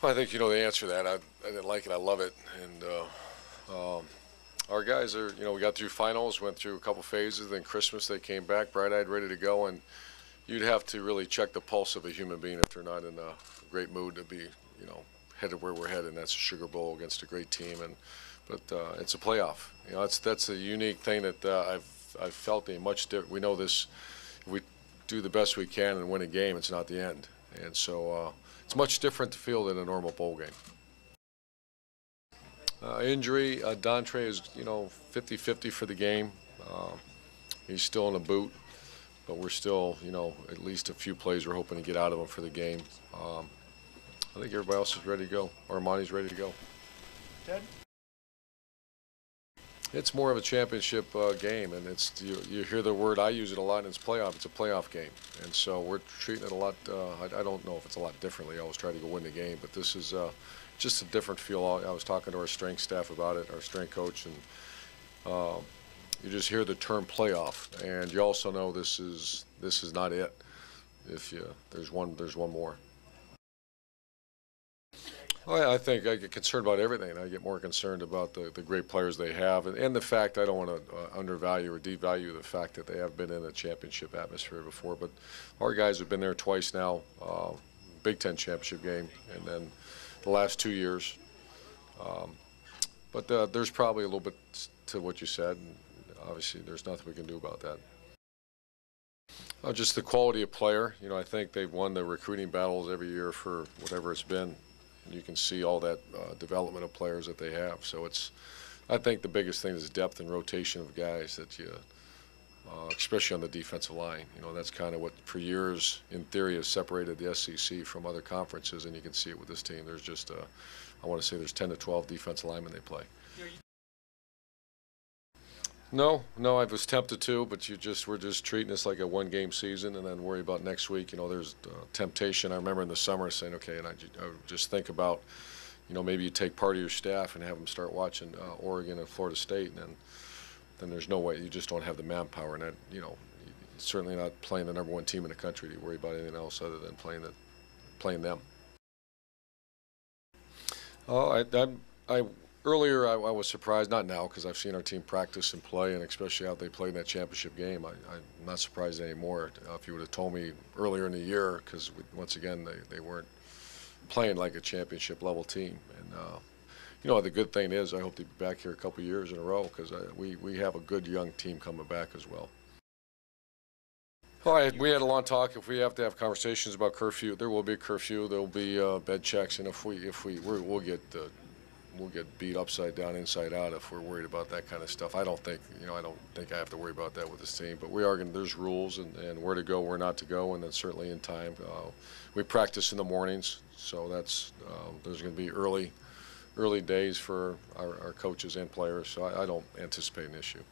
Well, I think you know the answer to that. I didn't like it. I love it. And our guys are, we got through finals, went through a couple phases. Then Christmas, they came back bright-eyed, ready to go. And you'd have to really check the pulse of a human being if they're not in a great mood to be, headed where we're headed. And that's a Sugar Bowl against a great team. But it's a playoff. That's a unique thing that I've felt a much different. We know this. If we do the best we can and win a game, it's not the end. And so it's much different to feel than a normal bowl game. Injury, Dontre is, 50-50 for the game. He's still in a boot, but we're still, at least a few plays we're hoping to get out of him for the game. I think everybody else is ready to go. Armani's ready to go. Ted? It's more of a championship game, and you hear the word, I use it a lot, and it's playoff. It's a playoff game, and so we're treating it a lot. I don't know if it's a lot differently. I always try to go win the game, but this is just a different feel. I was talking to our strength staff about it, our strength coach, and you just hear the term playoff, and you also know this is not it. There's one more. Well, I think I get concerned about everything. I get more concerned about the great players they have, and the fact I don't want to undervalue or devalue the fact that they have been in a championship atmosphere before. But our guys have been there twice now, Big Ten championship game, and then the last 2 years. But there's probably a little bit to what you said, and obviously there's nothing we can do about that. Just the quality of player. I think they've won the recruiting battles every year for whatever it's been. You can see all that development of players that they have. So I think the biggest thing is depth and rotation of guys that especially on the defensive line. That's kind of what for years in theory has separated the SEC from other conferences, and you can see it with this team. There's just, I want to say there's 10 to 12 defensive linemen they play. No, I was tempted to, but we're just treating this like a one-game season, and then worry about next week. There's temptation. I remember in the summer saying, okay, and I would just think about, maybe you take part of your staff and have them start watching Oregon and Florida State, and then there's no way. You just don't have the manpower, and that, certainly not playing the #1 team in the country to worry about anything else other than playing them. Oh, Earlier, I was surprised, not now, because I've seen our team practice and play, and especially how they played in that championship game. I'm not surprised anymore. If you would have told me earlier in the year, because once again, they weren't playing like a championship-level team. And, the good thing is I hope to be back here a couple years in a row, because we have a good young team coming back as well. We had a long talk. If we have to have conversations about curfew, there will be a curfew. There will be bed checks, and we'll get beat upside down, inside out if we're worried about that kind of stuff. I don't think I have to worry about that with this team. But there's rules and where to go, where not to go, and then certainly in time. We practice in the mornings, so there's going to be early days for our coaches and players. So I don't anticipate an issue.